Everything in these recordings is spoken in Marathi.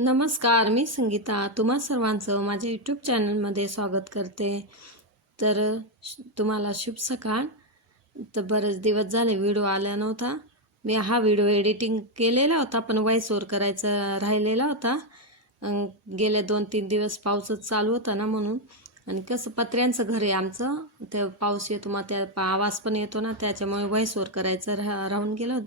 नमस्कार, मी संगीता. तुम्हा सर्वांचं माझ्या यूट्यूब चॅनलमध्ये स्वागत करते. तर तुम्हाला शुभ सकाळ. तर बरेच दिवस झाले व्हिडिओ आला नव्हता. मी हा व्हिडिओ एडिटिंग केलेला होता, पण व्हॉइस ओव्हर करायचा राहिलेला होता. गेले 2-3 दिवस पाऊसच चालू होता ना, म्हणून. आणि कसं पत्र्यांचं घर आहे आमचं, ते पाऊस येतो मग त्या आवाज पण येतो ना, त्याच्यामुळे व्हॉइस ओव्हर करायचं राहून गेलं.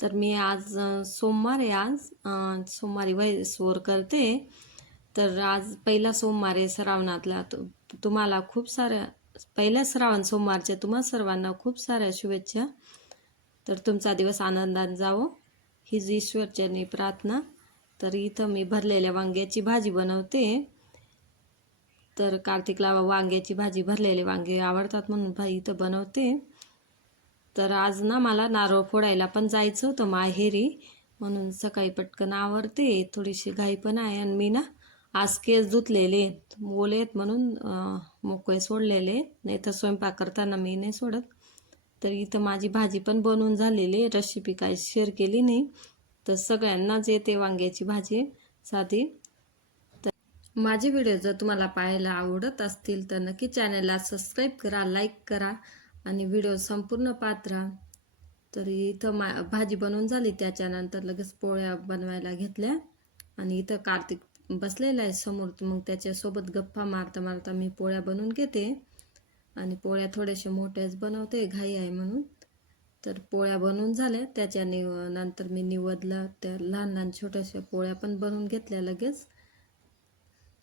तर मी आज सोमवार आहे, आज सोमवारी व्हॉइस ओव्हर करते. तर आज पहिला सोमवार आहे श्रावणातला. तुम्हाला खूप साऱ्या पहिल्या श्रावण सोमवारच्या तुम्हा सर्वांना खूप साऱ्या शुभेच्छा. तर तुमचा दिवस आनंदात जावो हीच ईश्वरचरणी प्रार्थना. तर इथं मी भरलेल्या वांग्याची भाजी बनवते. तर कार्तिकला वांग्याची भाजी, भरलेले वांगे आवडतात म्हणून इथं बनवते. तर आज ना मला नारळ फोडायला पण जायचं होतं माहेरी, म्हणून सकाळी पटकन आवरते. थोडीशी घाई पण आहे. आणि मी ना आज केस धुतलेले ओले आहेत म्हणून मोकळे सोडलेले, नाही तर स्वयंपाक करताना मी नाही सोडत. तर इथं माझी भाजी पण बनवून झालेली, रेसिपी काही शेअर केली नाही. तर सगळ्यांनाच येते वांग्याची भाजी साधी. तर माझे व्हिडिओ जर तुम्हाला पाहायला आवडत असतील तर नक्की चॅनलला सबस्क्राईब करा, लाईक करा आणि व्हिडिओ संपूर्ण पाहत राहा. तर इथं भाजी बनवून झाली, त्याच्यानंतर लगेच पोळ्या बनवायला घेतल्या. आणि इथं कार्तिक बसलेला आहे समोर, मग त्याच्यासोबत गप्पा मारता मारता मी पोळ्या बनवून घेते. आणि पोळ्या थोड्याशा मोठ्याच बनवते, घाई आहे म्हणून. तर पोळ्या बनवून झाल्या, त्याच्याने नंतर मी निवडलं, त्या लहान लहान छोट्याशा पोळ्या पण बनवून घेतल्या लगेच.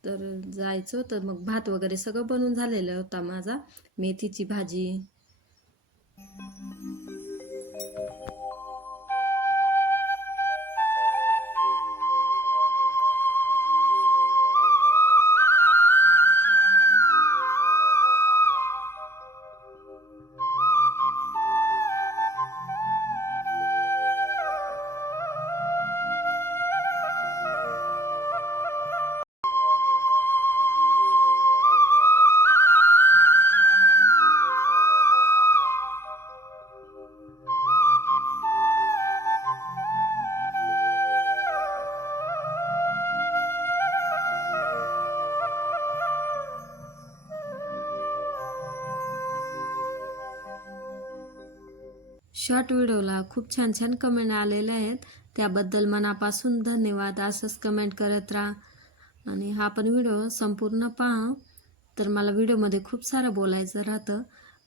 तर जायचं होतं, मग भात वगैरे सगळं बनवून झालेलं होता माझा. मेथीची भाजी. शॉर्ट व्हिडिओला खूप छान छान कमेंट आलेल्या आहेत, त्याबद्दल मनापासून धन्यवाद. असंच कमेंट करत राहा आणि हा पण व्हिडिओ संपूर्ण पहा. तर मला व्हिडिओमध्ये खूप सारं बोलायचं राहतं,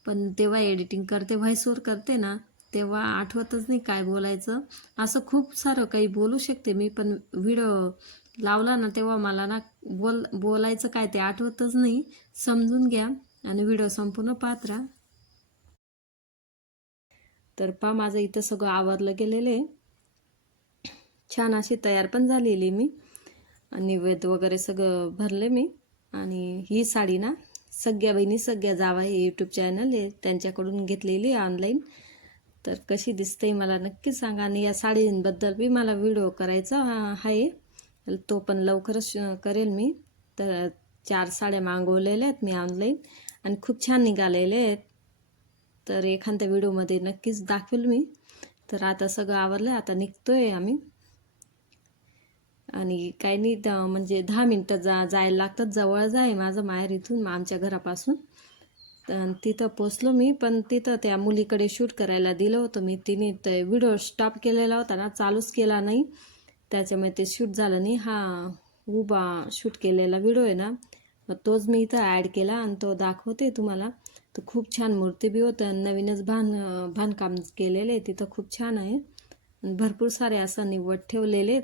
पण तेव्हा एडिटिंग करते, व्हॉइस ओव्हर करते ना, तेव्हा आठवतच नाही काय बोलायचं. असं खूप सारं काही बोलू शकते मी, पण व्हिडिओ लावला ना तेव्हा मला ना बोलायचं काय ते आठवतच नाही. समजून घ्या आणि व्हिडिओ संपूर्ण पाहत राहा. तर माझं इथं सगळं आवरलं गेलेलं आहे, छान अशी तयार पण झालेली मी. नैवेद्य वगैरे सगळं भरले मी. आणि ही साडी ना सगळ्या बहिणी सगळ्या जावा, हे यूट्यूब चॅनल आहे त्यांच्याकडून घेतलेली ऑनलाईन. तर कशी दिसते मला नक्की सांगा. आणि या साडींबद्दल बी मला व्हिडिओ करायचा आहे, तो पण लवकरच करेल मी. तर 4 साड्या मागवलेल्या आहेत मी ऑनलाईन आणि खूप छान निघालेले आहेत. तर एखाद्या व्हिडिओमध्ये नक्कीच दाखवेल मी. तर आता सगळं आवरलं, आता निघतोय आम्ही. आणि काही नाही, म्हणजे 10 मिनटं जायला लागतात. जवळच आहे माझं माहेर इथून, आमच्या घरापासून. तर तिथं पोचलो मी, पण तिथं त्या मुलीकडे शूट करायला दिलं होतं मी. तिने ते व्हिडिओ स्टॉप केलेला होता ना, चालूच केला नाही, त्याच्यामुळे ते शूट झालं नाही. हा उभा शूट केलेला व्हिडिओ आहे ना, मग तोच मी इथं ॲड केला आणि तो दाखवते तुम्हाला. तर खूप छान मूर्ती बी होतं, नवीनच बांधकाम केलेलं आहे तिथं, खूप छान आहे. भरपूर सारे असं निवड ठेवलेले.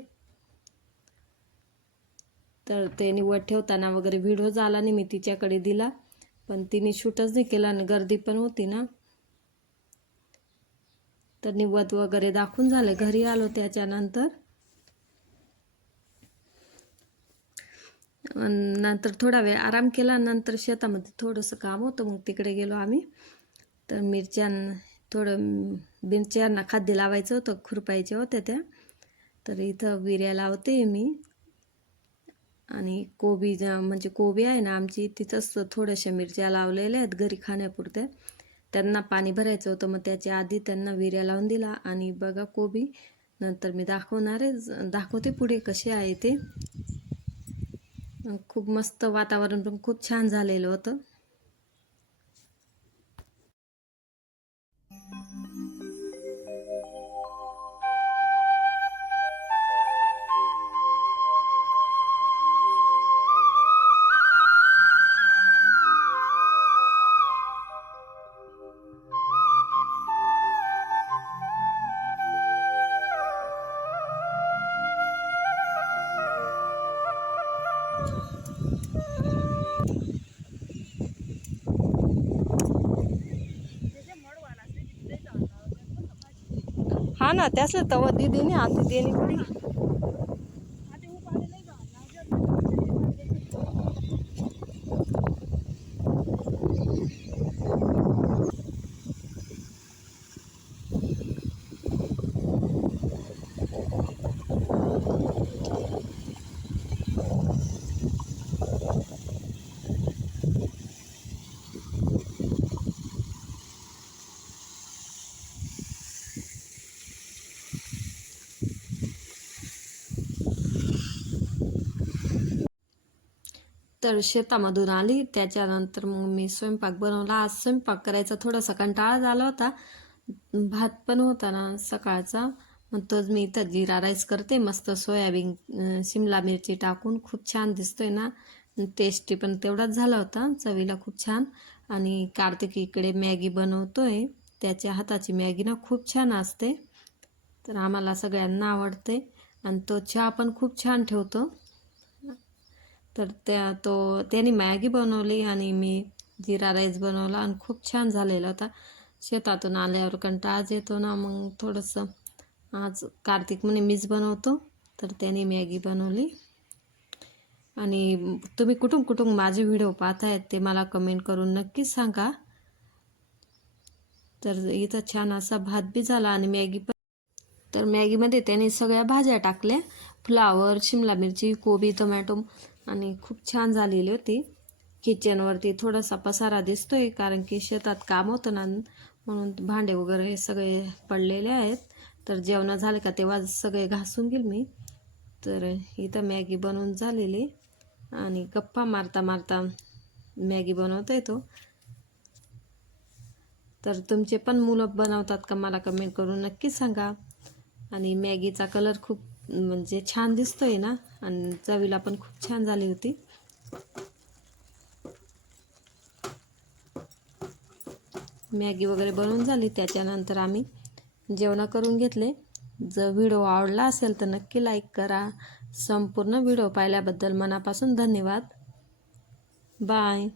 तर ते निवड ठेवताना वगैरे व्हिडिओ झाला नाही, मी तिच्याकडे दिला, पण तिने शूटच नाही केला आणि गर्दी पण होती ना. तर निवड वगैरे दाखवून झाले, घरी आलो त्याच्यानंतर. नंतर थोडा वेळ आराम केला, नंतर शेतामध्ये थोडंसं काम होतं, मग तिकडे गेलो आम्ही. तर मिरच्यांना खाद्य लावायचं होतं, खुरपायच्या होत्या त्या. तर इथं विऱ्या लावते मी. आणि कोबी म्हणजे कोबी आहे ना आमची, तिथंच थोड्याशा मिरच्या लावलेल्या आहेत घरी खाण्यापुरत्या. त्यांना पाणी भरायचं होतं, मग त्याच्या आधी त्यांना विऱ्या लावून दिला. आणि बघा कोबी नंतर मी दाखवते पुढे कसे आहे ते. खूप मस्त वातावरण पण खूप छान झालेलं होतं. हा ना, त्याच तवा दीदीने आता देणी पडी. तर शेतामधून आली, त्याच्यानंतर मग मी स्वयंपाक बनवला. आज स्वयंपाक करायचा थोडासा कंटाळा झाला होता. भात पण होता ना सकाळचा, मग तोच मी इथं जिरा राईस करते. मस्त सोयाबीन शिमला मिरची टाकून खूप छान दिसतोय ना. टेस्टी पण तेवढाच झाला होता, चवीला खूप छान. आणि कार्तिक इकडे मॅगी बनवतोय. त्याच्या हाताची मॅगी ना खूप छान असते, तर आम्हाला सगळ्यांना आवडते. आणि तो चहा पण खूप छान ठेवतो. तर त्याने मॅगी बनवली आणि मी जिरा राईस बनवला आणि खूप छान झालेला होता. शेतातून आल्यावर कंटाळाच येतो ना, मग थोडंसं आज कार्तिक म्हणे मीच बनवतो, तर त्याने मॅगी बनवली. आणि तुम्ही कुठून कुठून माझे व्हिडिओ पाहतायत ते मला कमेंट करून नक्कीच सांगा. तर इथं छान असा भात बी झाला आणि मॅगी पण. तर मॅगीमध्ये त्याने सगळ्या भाज्या टाकल्या, फ्लावर, शिमला मिरची, कोबी, टोमॅटो, आणि खूप छान झालेली होती. किचनवरती थोडासा पसारा दिसतोय, कारण की शेतात काम होतं ना, म्हणून भांडे वगैरे सगळे पडलेले आहेत. तर जेवण झाले का तेव्हा सगळे घासून घेईल मी. तर इथं मॅगी बनवून झालेली आणि गप्पा मारता मारता मॅगी बनवता येतो. तर तुमचे पण मुलं बनवतात का मला कमेंट करून नक्कीच सांगा. आणि मॅगीचा कलर खूप म्हणजे छान दिसतोय ना, आणि चवीला पण खूप छान झाली होती. मॅगी वगैरे बनवून झाली, त्याच्यानंतर आम्ही जेवण करून घेतले. जर व्हिडिओ आवडला असेल तर नक्की लाईक करा. संपूर्ण व्हिडिओ पाहिल्याबद्दल मनापासून धन्यवाद. बाय.